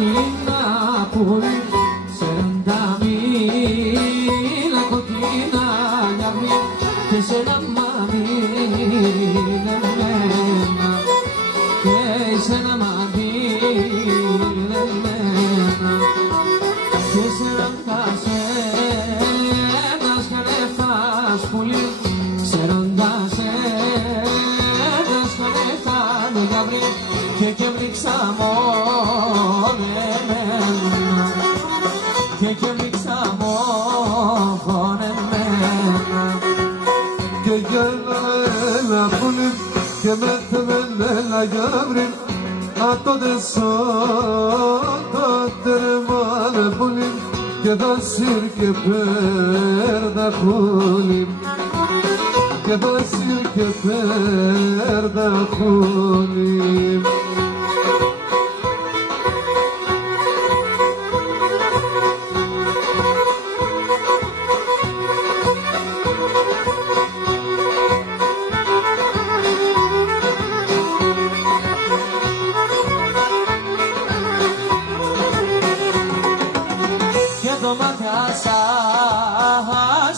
κοκκίνα πουλί, σε 40.000 κοκκίνα λιαβρί και σε ένα μαμί λεμμένα και σε ένα μαμί λεμμένα και σε έναν κασένας χαρέφας πουλί, σε έναν κασένας χαρέφας λιαβρί και βρίξα μόνο εμένα και βρίξα μόνο εμένα και γέλα πουλί και με θεμελέλα γιαβρί να το δεσώ το τερμάνε πουλί και δασίρ και πέρδα χούλι και δασίρ και πέρδα χούλι.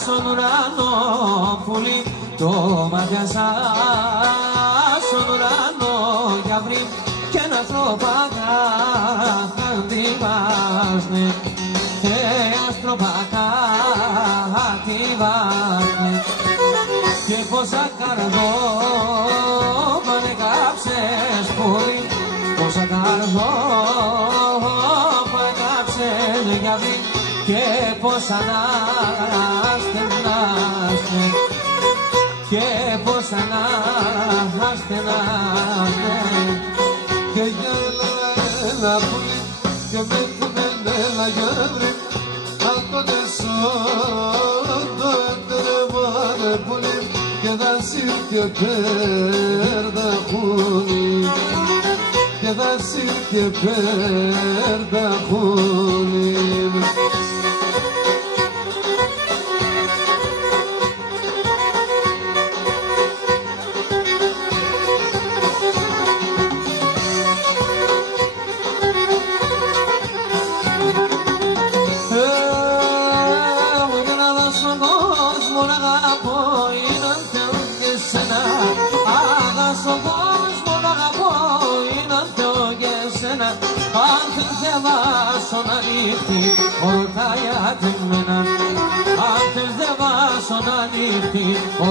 Στον ουρανό πουλί, το μάτια σας στον ουρανό γιαβρί και ένα τροπακά χαντιβάσνε αστροπακά χαντιβάσνε και πόσα καρδό πάνε κάψες πουλί, πόσα καρδό πάνε κάψες γιαβρί και πως ανάστε και πως ανάστε και γέλα πουλί και με θεμελέλα γιαβρί να το δεσώ το τερμάνε πουλί και δασίρ και πέρδα χούλι και δασίρ και πέρδα χούλι. Αν δεν διαβάσω να νύχτει ρωτάει ατεμένα, αν δεν διαβάσω να νύχτει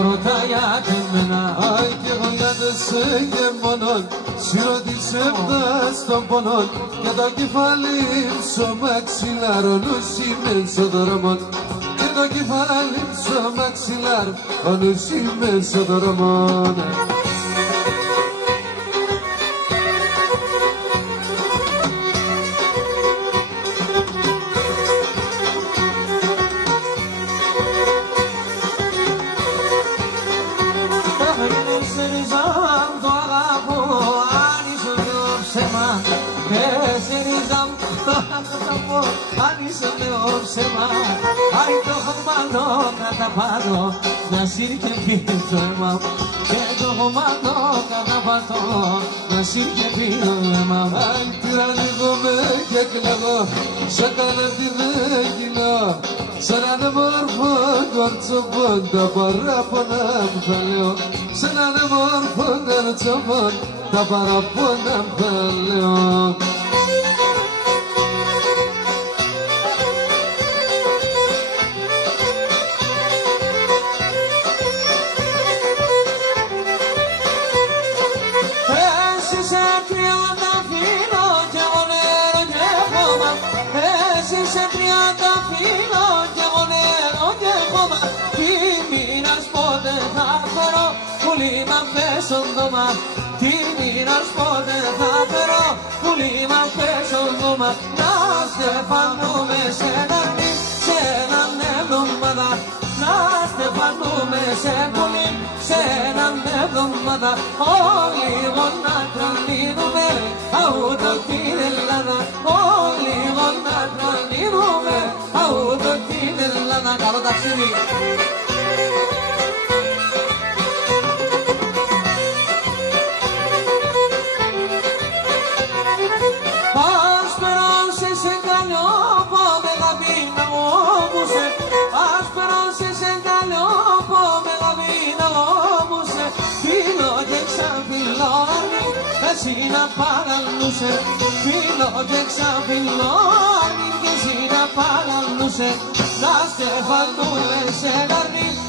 ρωτάει ατεμένα. Άι κι εγώ γιάντεσαι και μόνον σιρωτήσε φτάς των πονών και το κεφάλι ψω μαξιλάρο νουσί μέσω δρόμων και το κεφάλι ψω μαξιλάρο νουσί μέσω δρόμων. Αν είσαι νέο ψέμα, άι το χωμάτο καταπάτω να σύρκε το αίμα και το χωμάτο καταπάτω να σύρκε το αίμα. Αν τυραννίζομαι και κλαίγω σαν κανέναν κοινό σαν έναν μόρφο κορτσοπόν τα παράπονα μου θα λέω σαν έναν μόρφο κορτσοπόν τα παράπονα μου θα λέω. Σε 30 φύλλο και εγώ νερό και χώμα τι μήνας πότε θα φέρω πουλί μ' απέσω δώμα τι μήνας πότε θα φέρω πουλί μ' απέσω δώμα να στεφανούμε σε έναν εβδομάδα να στεφανούμε σε πουλί σε έναν εβδομάδα όλοι να τρανίνουμε αούτο την Ελλάδα όλοι να τρανίνουμε αούτο την Ελλάδα. Καλό ταξίδι. Ας περάσουμε εσύ να παραλούσε, φίλο και ξαφυλό, αρνή και εσύ να παραλούσε, τα στεφανούλες σε γαρνί.